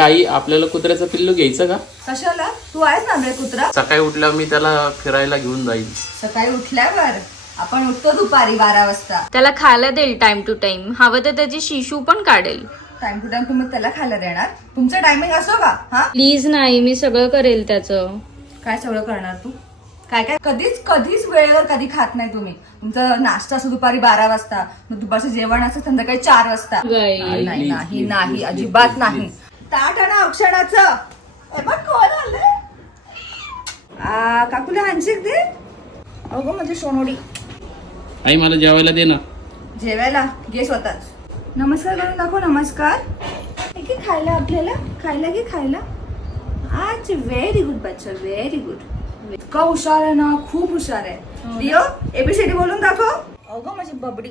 आई आपल्याला कुत्र्याचं पिल्लू घ्यायचं का? कशाला? तू आहेस ना बे कुत्रा. सकाळी उठल्यावर मी त्याला फिरायला घेऊन जाईल. सकाळी उठल्यावर आपण उठतो दुपारी 12 वाजता. त्याला खायला देईल टाइम टू टाइम. हवं तर त्याची शिशू पण काढेल. टाइम टू टाइम तुम्ही त्याला खायला देणार? तुमचं टायमिंग असो का? हा प्लीज नाही, मी सगळं करेल त्याचं. काय सगळं करणार तू? काय काय कधीच वेळेवर कधी खात नाही तुम्ही. तुमचा नाश्ता असतो दुपारी 12 वाजता, मग दुपारचं जेवण असतं संध्याकाळी 4 वाजता. बाई. नाही अजिबात नाही. ताट आणा औषधाचं. ए बघ कोण आलंय. काकूला हँडशेक दे. अगं माझी सोनोडी. आई मला जेवायला दे ना. जेवायला घे स्वतःच. नमस्कार करून दाखव. नमस्कार. हे घे खायला, आपल्याला खायला घे खायला. आज व्हेरी गुड बच्चा, व्हेरी गुड. इतका हुशार आहे ना, खूप हुशार आहे. लिओ एबीसीडी बोलून दाखव. अगं माझी बबडी.